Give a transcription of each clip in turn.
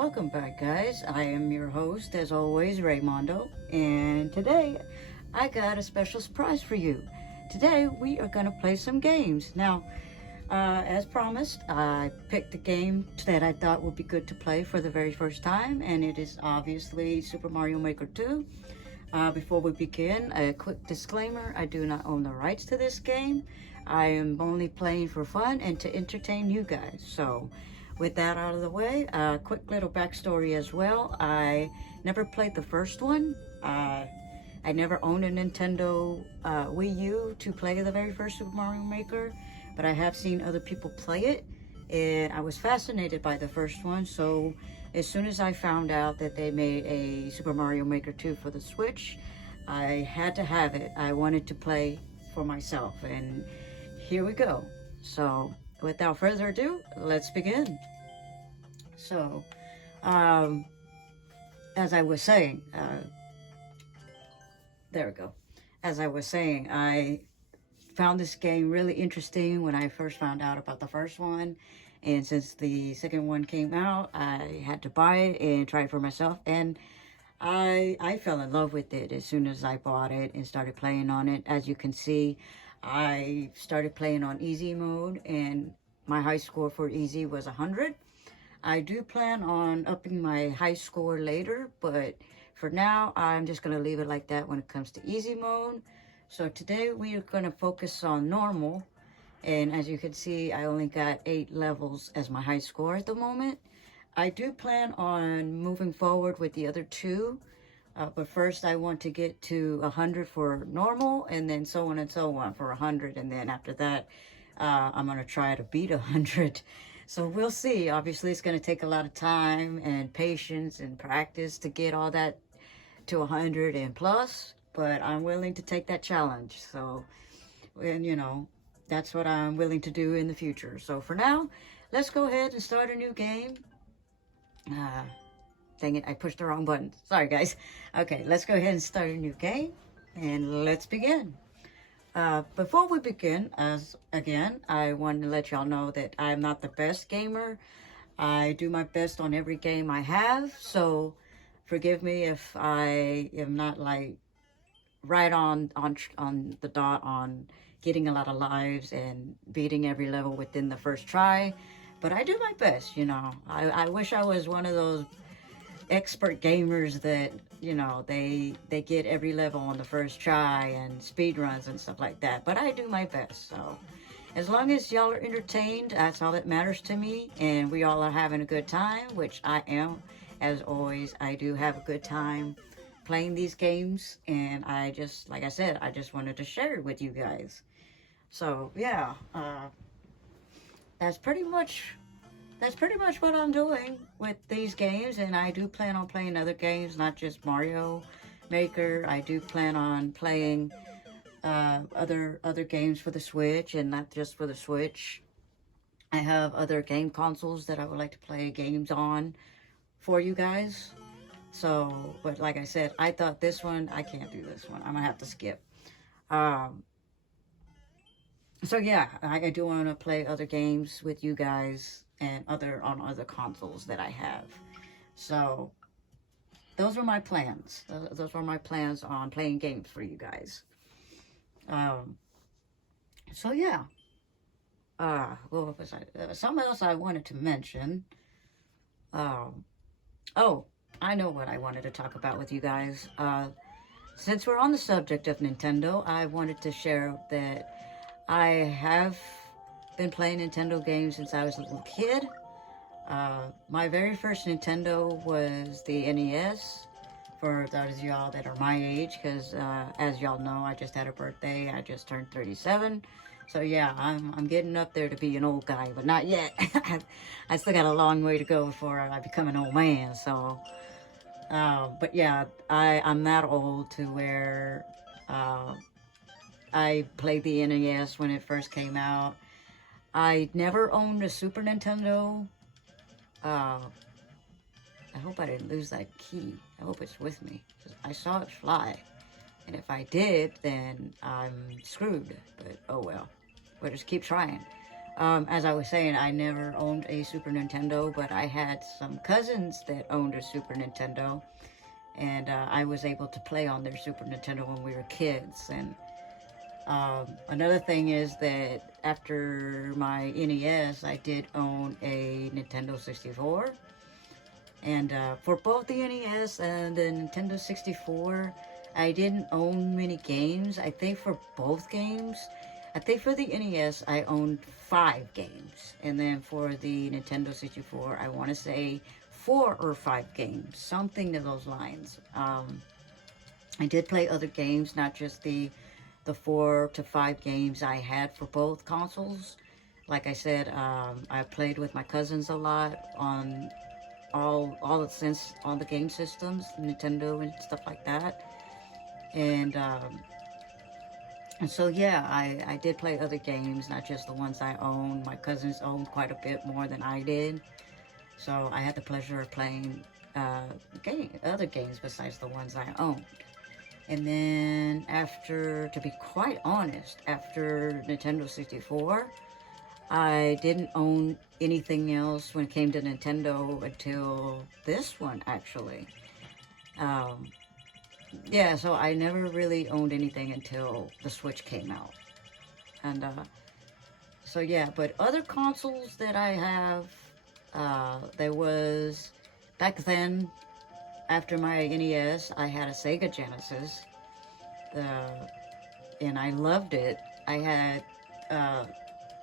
Welcome back, guys. I am your host, as always, Raymondo, and today I got a special surprise for you. Today we are going to play some games. Now, as promised, I picked a game that I thought would be good to play for the very first time, and it is obviously Super Mario Maker 2. Before we begin, a quick disclaimer: I do not own the rights to this game. I am only playing for fun and to entertain you guys. So, with that out of the way, a quick little backstory as well. I never played the first one. I never owned a Nintendo Wii U to play the very first Super Mario Maker, but I have seen other people play it, and I was fascinated by the first one. So as soon as I found out that they made a Super Mario Maker 2 for the Switch, I had to have it. I wanted to play for myself, and here we go. So without further ado, let's begin. So, as I was saying, there we go. As I was saying, I found this game really interesting when I first found out about the first one. And since the second one came out, I had to buy it and try it for myself. And I fell in love with it as soon as I bought it and started playing on it. As you can see, I started playing on easy mode, and my high score for easy was 100. I do plan on upping my high score later, but for now, I'm just going to leave it like that when it comes to easy mode. So today we are going to focus on normal. And as you can see, I only got 8 levels as my high score at the moment. I do plan on moving forward with the other 2. But first I want to get to 100 for normal, and then so on and so on for 100. And then after that, I'm going to try to beat 100. So we'll see. Obviously, it's going to take a lot of time and patience and practice to get all that to 100 and plus. But I'm willing to take that challenge. So, and that's what I'm willing to do in the future. So for now, let's go ahead and start a new game. Dang it, I pushed the wrong button. Sorry, guys. Okay, let's go ahead and start a new game, and let's begin. Before we begin, as again, I want to let y'all know that I'm not the best gamer. I do my best on every game I have, so forgive me if I am not like right on the dot on getting a lot of lives and beating every level within the first try. But I do my best, I wish I was one of those expert gamers that they get every level on the first try and speed runs and stuff like that, but I do my best. So as long as y'all are entertained, that's all that matters to me, and we all are having a good time, which I am. As always, I do have a good time playing these games, and I just, like I said, I just wanted to share it with you guys. So yeah, that's pretty much what I'm doing with these games, and I do plan on playing other games, not just Mario Maker. I do plan on playing other games for the Switch, and not just for the Switch. I have other game consoles that I would like to play games on for you guys. So, but like I said, I thought this one, I can't do this one. I'm gonna have to skip. So yeah, I do want to play other games with you guys and on other consoles that I have. So those were my plans. Those were my plans on playing games for you guys. So yeah. What was I? Something else I wanted to mention. Oh, I know what I wanted to talk about with you guys. Since we're on the subject of Nintendo, I wanted to share that I have been playing Nintendo games since I was a little kid. My very first Nintendo was the NES, for those of y'all that are my age, because as y'all know, I just had a birthday. I just turned 37. So yeah, I'm getting up there to be an old guy, but not yet. I still got a long way to go before I become an old man. So, but yeah, I'm that old to where I played the NES when it first came out. I never owned a Super Nintendo. I hope I didn't lose that key. I hope it's with me. I saw it fly. And if I did, then I'm screwed. But oh well. We'll just keep trying. As I was saying, I never owned a Super Nintendo, but I had some cousins that owned a Super Nintendo, and I was able to play on their Super Nintendo when we were kids. And another thing is that after my NES, I did own a Nintendo 64. And for both the NES and the Nintendo 64, I didn't own many games. I think for both games, I think for the NES, I owned 5 games. And then for the Nintendo 64, I want to say 4 or 5 games, something to those lines. I did play other games, not just the 4 to 5 games I had for both consoles. Like I said, I played with my cousins a lot on all the game systems, Nintendo and stuff like that. And so yeah, I did play other games, not just the ones I owned. My cousins owned quite a bit more than I did, so I had the pleasure of playing other games besides the ones I owned. And then to be quite honest, after Nintendo 64, I didn't own anything else when it came to Nintendo until this one, actually. Yeah, so I never really owned anything until the Switch came out. And so yeah, but other consoles that I have, there was, back then, after my NES, I had a Sega Genesis, and I loved it. I had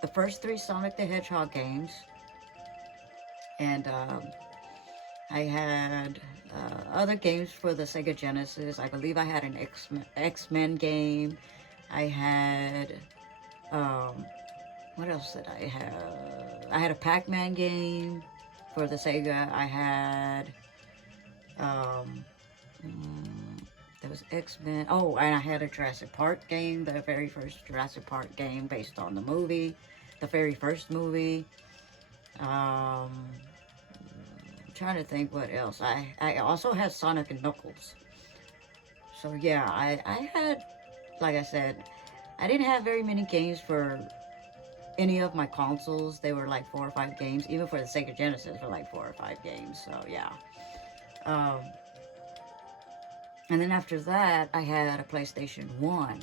the first 3 Sonic the Hedgehog games, and I had other games for the Sega Genesis. I believe I had an X-Men game. I had, what else did I have? I had a Pac-Man game for the Sega. I had, there was X-Men. Oh, and I had a Jurassic Park game, the very first Jurassic Park game based on the movie, the very first movie. Trying to think what else. I also had Sonic and Knuckles. So yeah, I had, like I said, I didn't have very many games for any of my consoles. They were like 4 or 5 games. Even for the Sega Genesis were like 4 or 5 games. So yeah. And then after that, I had a PlayStation 1.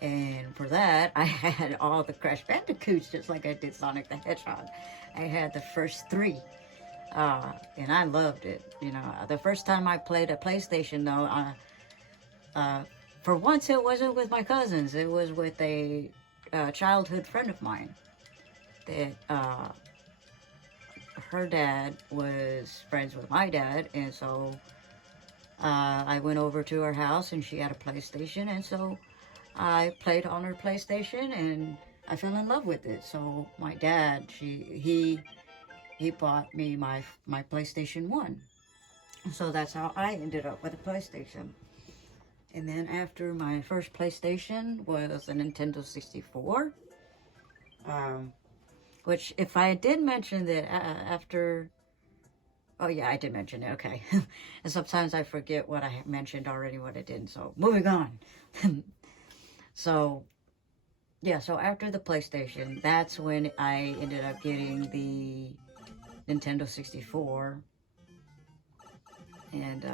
And for that, I had all the Crash Bandicoots, just like I did Sonic the Hedgehog. I had the first 3. And I loved it. You know, the first time I played a PlayStation, though, for once it wasn't with my cousins. It was with a childhood friend of mine that her dad was friends with my dad, and so I went over to her house, and she had a PlayStation, and so I played on her PlayStation, and I fell in love with it. So my dad, he bought me my PlayStation 1. So that's how I ended up with a PlayStation. And then after my first PlayStation was a Nintendo 64. Which, if I did mention that after... Oh yeah, I did mention it, okay. And sometimes I forget what I mentioned already, what I didn't. So, moving on. So, yeah, so after the PlayStation, that's when I ended up getting the Nintendo 64. And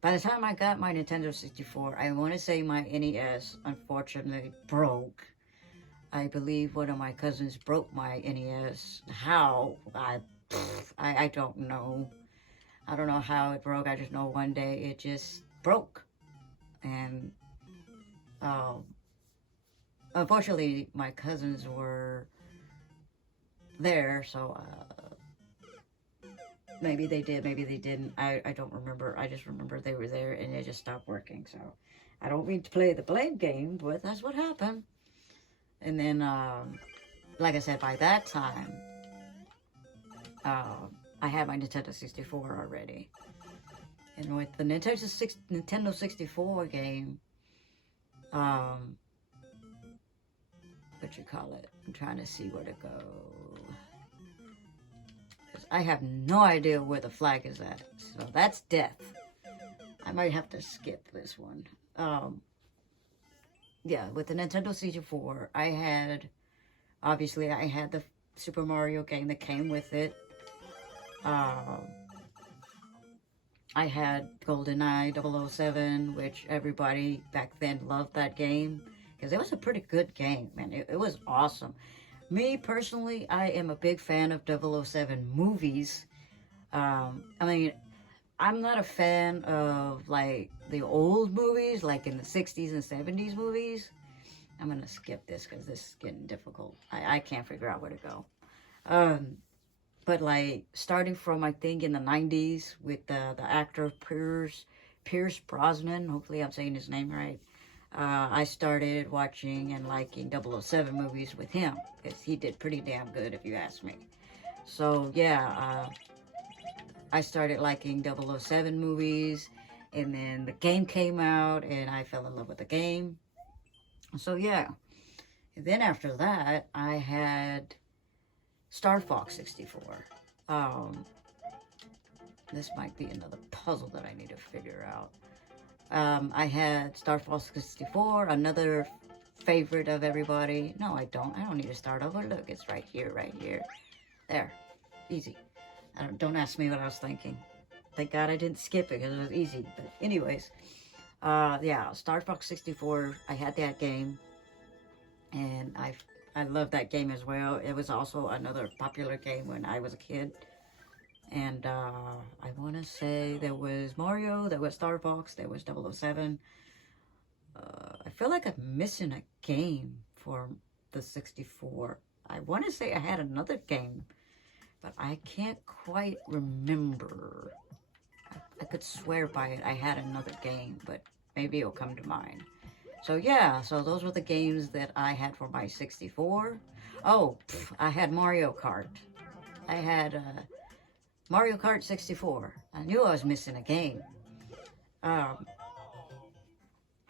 by the time I got my Nintendo 64, I want to say my NES unfortunately broke. I believe one of my cousins broke my NES. How? I don't know. I don't know how it broke. I just know one day it just broke. And unfortunately, my cousins were there, so maybe they did, maybe they didn't. I don't remember. I just remember they were there and it just stopped working. So I don't mean to play the blame game, but that's what happened. And then, like I said, by that time, I had my Nintendo 64 already. And with the Nintendo 64 game, what you call it? I'm trying to see where to go. Because I have no idea where the flag is at. So that's death. I might have to skip this one. Yeah, with the Nintendo 64, I had Obviously, I had the Super Mario game that came with it. Um, I had GoldenEye 007, which everybody back then loved that game because it was a pretty good game, man. It was awesome. Me personally, I am a big fan of 007 movies. I mean, I'm not a fan of like the old movies, like in the 60s and 70s movies. I'm gonna skip this because this is getting difficult. I can't figure out where to go. Um, but like starting from I think in the 90s with the actor Pierce Brosnan. Hopefully, I'm saying his name right. I started watching and liking 007 movies with him because he did pretty damn good, if you ask me. So yeah, I started liking 007 movies, and then the game came out, and I fell in love with the game. So yeah, and then after that, I had Star Fox 64. Um, this might be another puzzle that I need to figure out. I had Star Fox 64, another favorite of everybody. No, I don't. I don't need to start over. Look, it's right here, right here. There. Easy. Don't ask me what I was thinking. Thank God I didn't skip it because it was easy. But anyways, yeah, Star Fox 64, I had that game. And I love that game as well. It was also another popular game when I was a kid. And I want to say there was Mario, there was Star Fox, there was 007. I feel like I'm missing a game for the 64. I want to say I had another game, but I can't quite remember. I could swear by it I had another game, but maybe it'll come to mind. So yeah, so those were the games that I had for my 64. Oh, I had Mario Kart. I had Mario Kart 64. I knew I was missing a game. Um,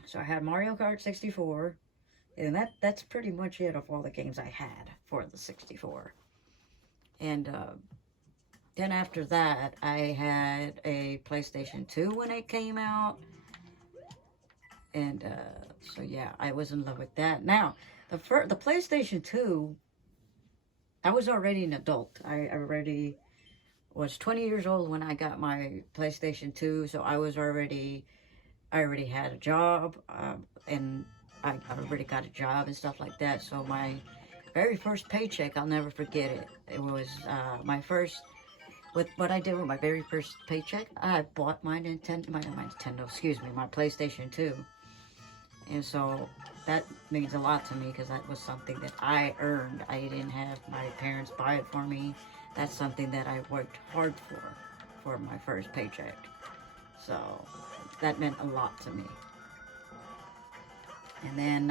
so I had Mario Kart 64, and that's pretty much it of all the games I had for the 64. And then after that, I had a PlayStation 2 when it came out. And so yeah, I was in love with that. Now, the PlayStation 2, I was already an adult. I already was 20 years old when I got my PlayStation 2, so I already had a job, and I already got a job and stuff like that. So my very first paycheck, I'll never forget it. It was my first, with what I did with my very first paycheck, I bought my Nintendo, excuse me, my PlayStation 2. And so that means a lot to me because that was something that I earned. I didn't have my parents buy it for me. That's something that I worked hard for my first paycheck. So that meant a lot to me. And then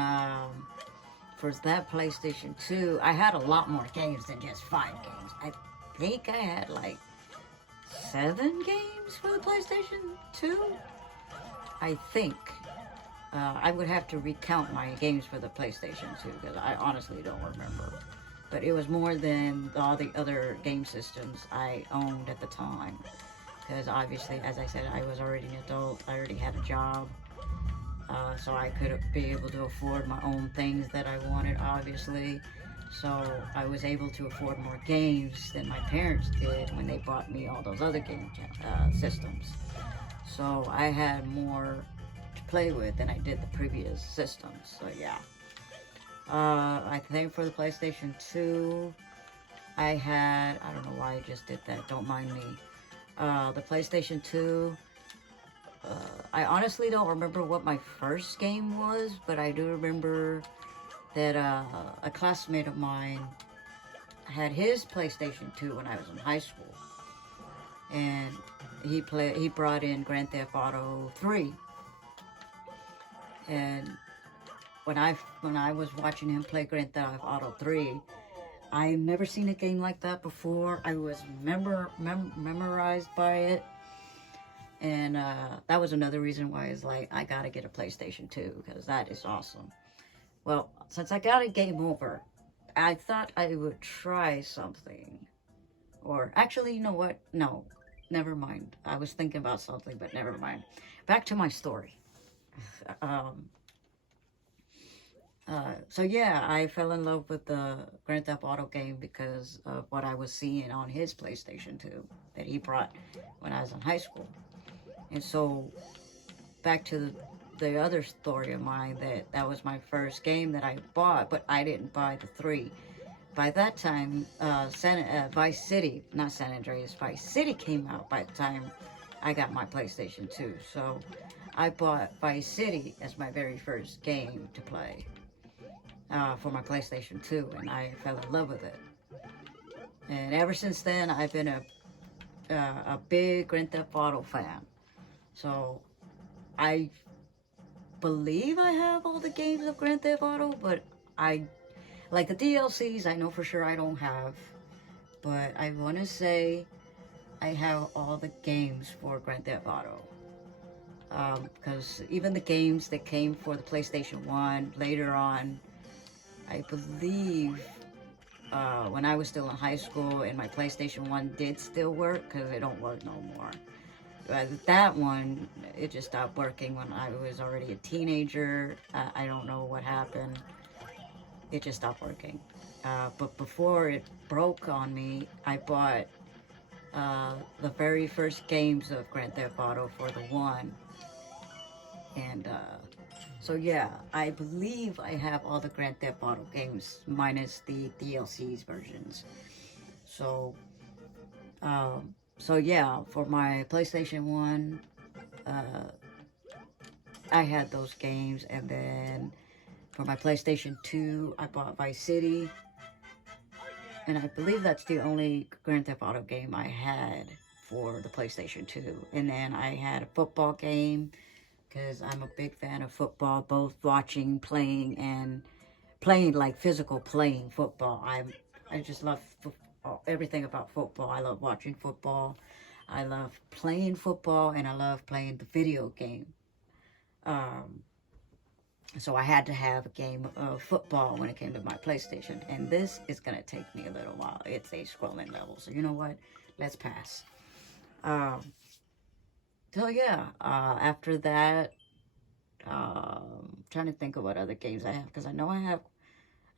for that PlayStation 2, I had a lot more games than just 5 games. I think I had like 7 games for the PlayStation 2. I think. I would have to recount my games for the PlayStation 2 because I honestly don't remember. But it was more than all the other game systems I owned at the time. Because obviously, as I said, I was already an adult. I already had a job. So I could be able to afford my own things that I wanted, obviously. So I was able to afford more games than my parents did when they bought me all those other game systems. So I had more to play with than I did the previous systems. So yeah. I think for the PlayStation 2, I don't know why I just did that, don't mind me. The PlayStation 2, I honestly don't remember what my first game was, but I do remember that a classmate of mine had his PlayStation 2 when I was in high school. And he brought in Grand Theft Auto 3. And when I was watching him play Grand Theft Auto 3, I've never seen a game like that before. I was memorized by it. And that was another reason why it's like, I gotta get a PlayStation 2, because that is awesome. Well, since I got a game over, I thought I would try something. Or, actually, you know what? No, never mind. I was thinking about something, but never mind. Back to my story. So yeah, I fell in love with the Grand Theft Auto game because of what I was seeing on his PlayStation 2 that he brought when I was in high school. And so back to the other story of mine, that was my first game that I bought, but I didn't buy the three. By that time, Vice City, not San Andreas, Vice City came out by the time I got my PlayStation 2. So I bought Vice City as my very first game to play for my PlayStation 2, and I fell in love with it. And ever since then, I've been a big Grand Theft Auto fan. So I believe I have all the games of Grand Theft Auto, but I like the DLCs. I know for sure I don't have, but I want to say I have all the games for Grand Theft Auto. Because even the games that came for the PlayStation 1 later on, I believe when I was still in high school and my PlayStation 1 did still work, because it don't work no more. That one, it just stopped working when I was already a teenager. I don't know what happened. It just stopped working. But before it broke on me, I bought the very first games of Grand Theft Auto for the one. And so yeah, I believe I have all the Grand Theft Auto games minus the DLCs versions. So so yeah, for my PlayStation 1, I had those games, and then for my PlayStation 2, I bought Vice City, and I believe that's the only Grand Theft Auto game I had for the PlayStation 2. And then I had a football game, because I'm a big fan of football, both watching, playing, and playing, like physical playing football. I just love everything about football. I love watching football. I love playing football, and I love playing the video game. So I had to have a game of football when it came to my PlayStation. And this is going to take me a little while. It's a scrolling level. So you know what? Let's pass. So yeah, after that, trying to think of what other games I have. Because I know I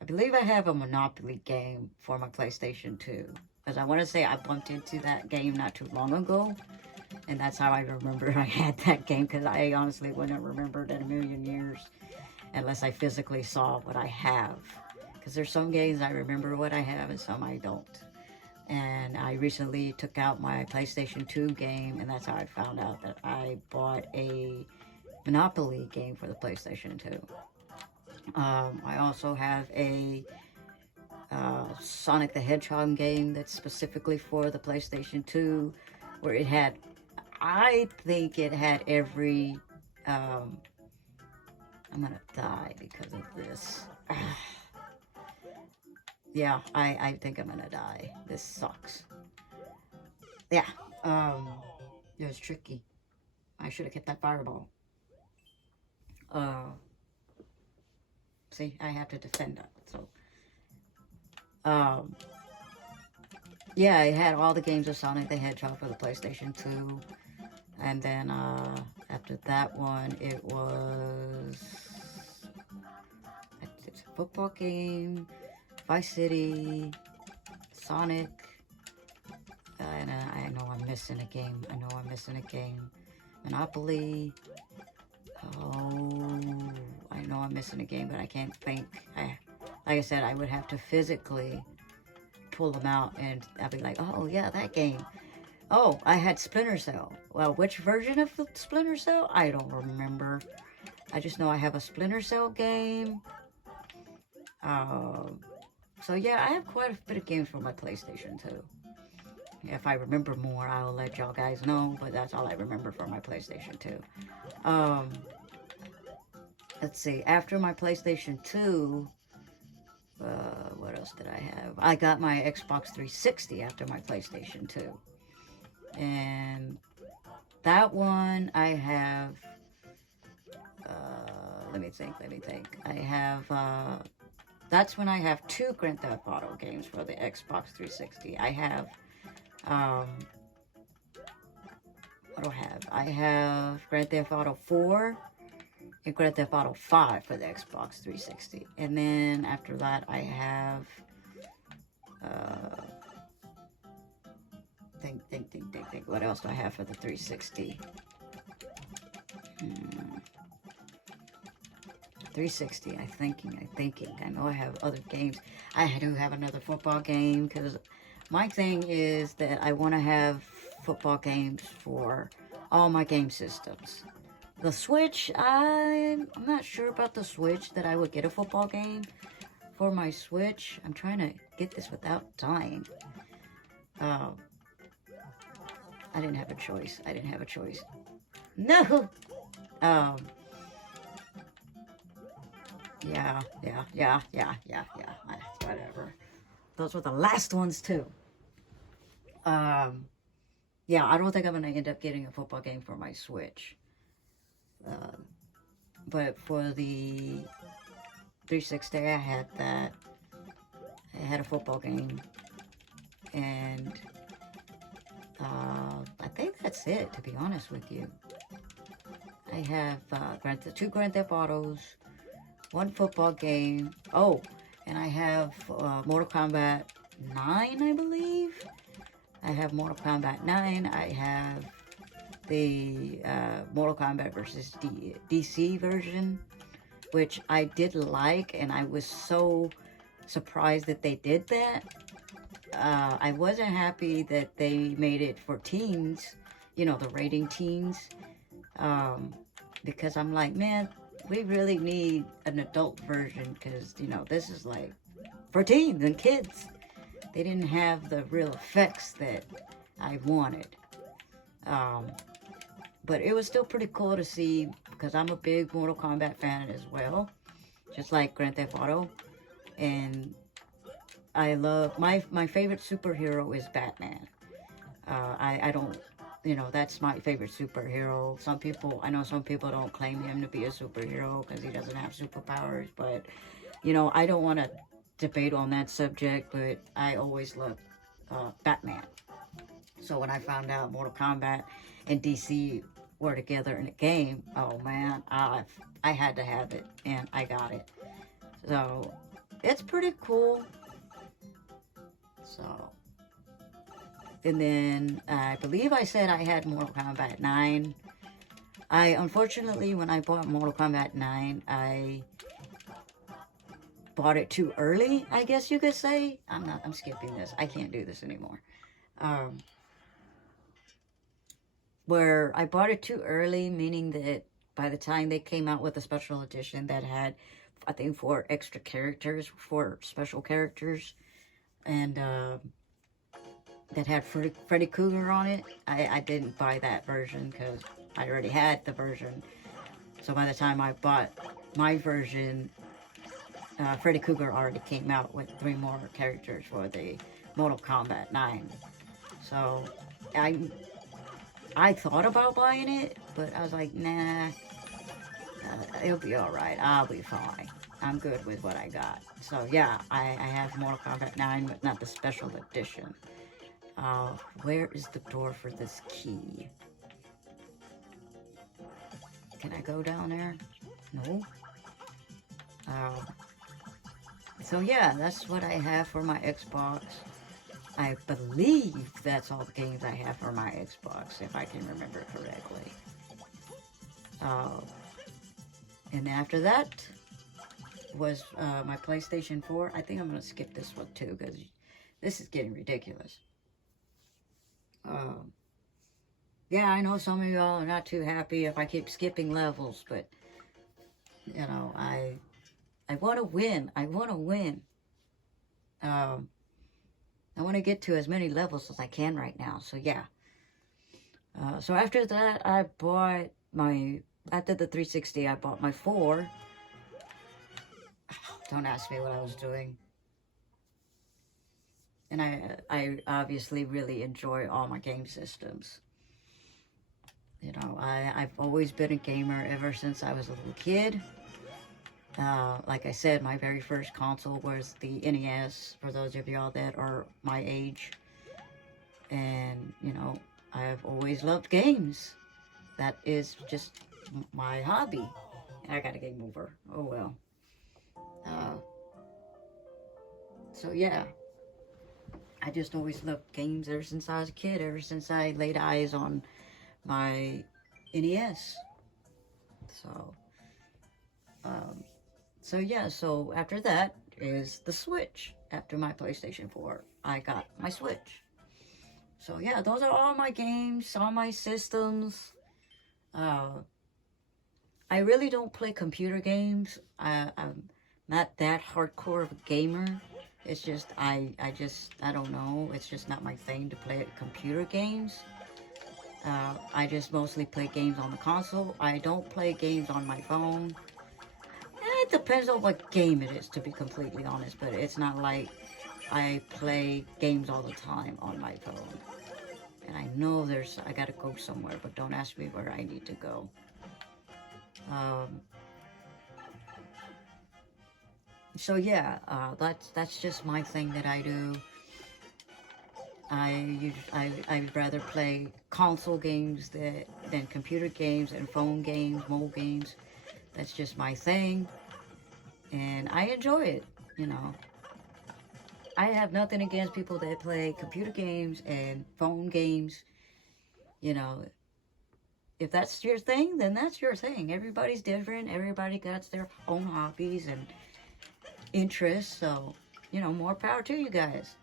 believe I have a Monopoly game for my PlayStation 2. Because I want to say I bumped into that game not too long ago. And that's how I remember I had that game. Because I honestly wouldn't have remembered in a million years unless I physically saw what I have. Because there's some games I remember what I have and some I don't. And I recently took out my PlayStation 2 game, and that's how I found out that I bought a Monopoly game for the PlayStation 2. I also have a Sonic the Hedgehog game that's specifically for the PlayStation 2, where it had, I think it had every, I'm gonna die because of this. Yeah, I think I'm gonna die. This sucks. Yeah, it was tricky. I should have kept that fireball. See, I have to defend that, so. Yeah, I had all the games of Sonic the Hedgehog for the PlayStation 2. And then, after that one, it was... It's a football game, Vice City, Sonic, and I know I'm missing a game. Monopoly. Oh, I know I'm missing a game, but I can't think. Like I said, I would have to physically pull them out, and I'd be like, oh yeah, that game. Oh, I had Splinter Cell. Well, which version of Splinter Cell? I don't remember. I just know I have a Splinter Cell game. So yeah, I have quite a bit of games for my PlayStation 2. If I remember more, I'll let y'all guys know, but that's all I remember for my PlayStation 2. Let's see, after my PlayStation 2, what else did I have? I got my Xbox 360 after my PlayStation 2. And that one I have, let me think. I have, that's when I have two Grand Theft Auto games for the Xbox 360. I have, what do I have? I have Grand Theft Auto 4, and Grand Theft Auto 5 for the Xbox 360. And then after that, I have, think. What else do I have for the 360? 360, I'm thinking. I know I have other games. I do have another football game, because my thing is that I want to have football games for all my game systems. The Switch, I'm not sure about the Switch, that I would get a football game for my Switch. I'm trying to get this without dying. I didn't have a choice. No! Yeah. Whatever. Those were the last ones, too. Yeah, I don't think I'm going to end up getting a football game for my Switch. But for the 360, I had that. I had a football game. And I think that's it, to be honest with you. I have two Grand Theft Autos, one football game. Oh, and I have Mortal Kombat 9, I believe. I have Mortal Kombat 9. I have the Mortal Kombat versus DC version, which I did like, and I was so surprised that they did that. I wasn't happy that they made it for teens, you know, the rating teens, because I'm like, man, we really need an adult version, because, you know, this is like for teens and kids. They didn't have the real effects that I wanted. But it was still pretty cool to see, because I'm a big Mortal Kombat fan as well, just like Grand Theft Auto. And I love, my favorite superhero is Batman. I don't, you know, that's my favorite superhero. I know some people don't claim him to be a superhero because he doesn't have superpowers, but, you know, I don't want to debate on that subject, but I always loved Batman. So when I found out Mortal Kombat and DC were together in a game, oh man, I had to have it, and I got it. So it's pretty cool. So, and then I believe I said I had Mortal Kombat 9. Unfortunately, when I bought Mortal Kombat 9, I bought it too early, I guess you could say. I'm skipping this. I can't do this anymore. Where I bought it too early, meaning that by the time they came out with a special edition that had, I think, 4 extra characters, 4 special characters, and that had Freddy Krueger on it, I didn't buy that version because I already had the version. So by the time I bought my version, Freddy Krueger already came out with 3 more characters for the Mortal Kombat 9. So I thought about buying it, but I was like, nah, it'll be alright. I'll be fine. I'm good with what I got. So yeah, I have Mortal Kombat 9, but not the special edition. Where is the door for this key? Can I go down there? No. So yeah, that's what I have for my Xbox. I believe that's all the games I have for my Xbox, if I can remember correctly. And after that was my PlayStation 4. I think I'm going to skip this one too, because this is getting ridiculous. Yeah, I know some of y'all are not too happy if I keep skipping levels, but, you know, I want to win. I want to win. I want to get to as many levels as I can right now, so yeah. So after that, I bought after the 360, I bought my 4. Don't ask me what I was doing. And I obviously really enjoy all my game systems. You know, I've always been a gamer ever since I was a little kid. Like I said, my very first console was the NES, for those of y'all that are my age. And, you know, I've always loved games. That is just my hobby. I got a game over. Oh well. So yeah, I just always loved games ever since I was a kid, ever since I laid eyes on my NES. So, so yeah, so after that is the Switch. After my PlayStation 4, I got my Switch. So yeah, those are all my games, all my systems. I really don't play computer games. I'm not that hardcore of a gamer. It's just, I don't know. It's just not my thing to play computer games. I just mostly play games on the console. I don't play games on my phone. It depends on what game it is, to be completely honest. But it's not like I play games all the time on my phone. And I know I gotta go somewhere, but don't ask me where I need to go. So yeah, that's just my thing that I do. I'd rather play console games than computer games and phone games, mobile games. That's just my thing, and I enjoy it. You know, I have nothing against people that play computer games and phone games. You know, if that's your thing, then that's your thing. Everybody's different. Everybody got their own hobbies and interests. So, you know, more power to you guys.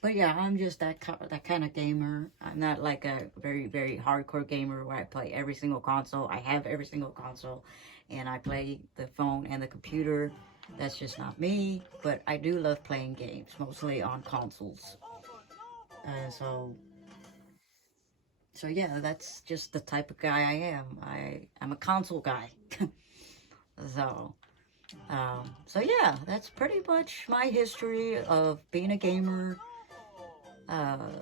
But yeah, I'm just that kind of gamer. I'm not like a very, very hardcore gamer where I play every single console. I have every single console, and I play the phone and the computer. That's just not me. But I do love playing games, mostly on consoles. So yeah, that's just the type of guy I am. I'm a console guy. So, so yeah, that's pretty much my history of being a gamer.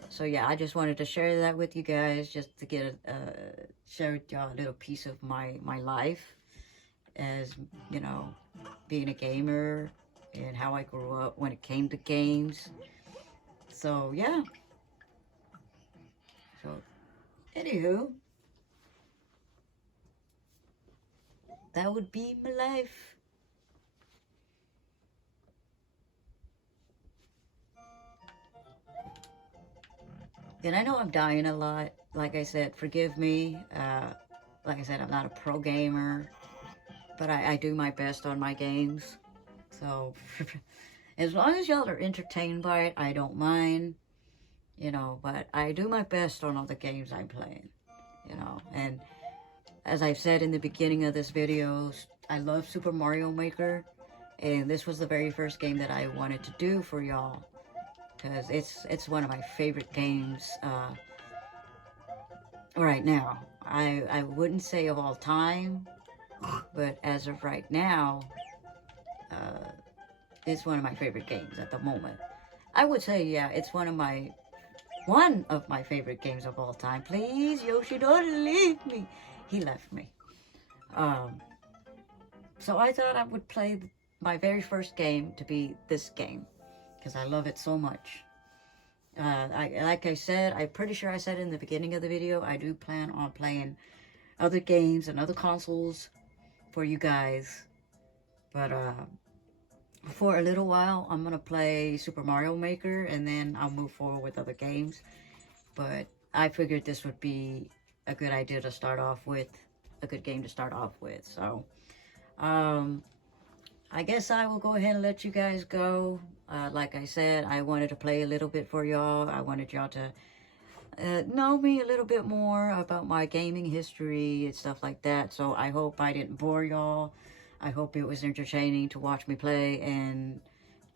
So yeah, I just wanted to share that with you guys, just to get share y'all a little piece of my life as, you know, being a gamer and how I grew up when it came to games. So yeah. So anywho, that would be my life. And I know I'm dying a lot. Like I said, forgive me. Like I said, I'm not a pro gamer, but I do my best on my games. So as long as y'all are entertained by it, I don't mind. You know, but I do my best on all the games I'm playing. You know, and as I've said in the beginning of this video, I love Super Mario Maker. And this was the very first game that I wanted to do for y'all, because it's one of my favorite games right now. I wouldn't say of all time, but as of right now, it's one of my favorite games at the moment. I would say, yeah, it's one of my favorite games of all time. Please, Yoshi, don't leave me. He left me. So I thought I would play my very first game to be this game, because I love it so much. Like I said, I'm pretty sure I said in the beginning of the video, I do plan on playing other games and other consoles for you guys. But for a little while, I'm going to play Super Mario Maker, and then I'll move forward with other games. But I figured this would be a good idea to start off with, a good game to start off with. So, I guess I will go ahead and let you guys go. Like I said, I wanted to play a little bit for y'all. I wanted y'all to know me a little bit more about my gaming history and stuff like that. So I hope I didn't bore y'all. I hope it was entertaining to watch me play and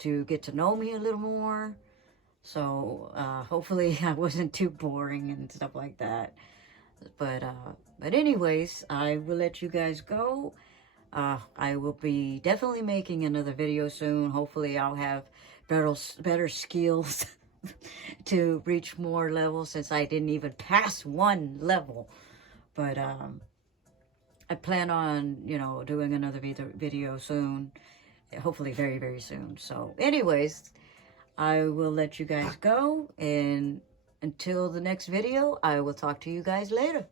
to get to know me a little more. So hopefully I wasn't too boring and stuff like that. But anyways, I will let you guys go. I will be definitely making another video soon. Hopefully I'll have better skills to reach more levels, since I didn't even pass one level. But I plan on, you know, doing another video soon. Hopefully very, very soon. So anyways, I will let you guys go. And until the next video, I will talk to you guys later.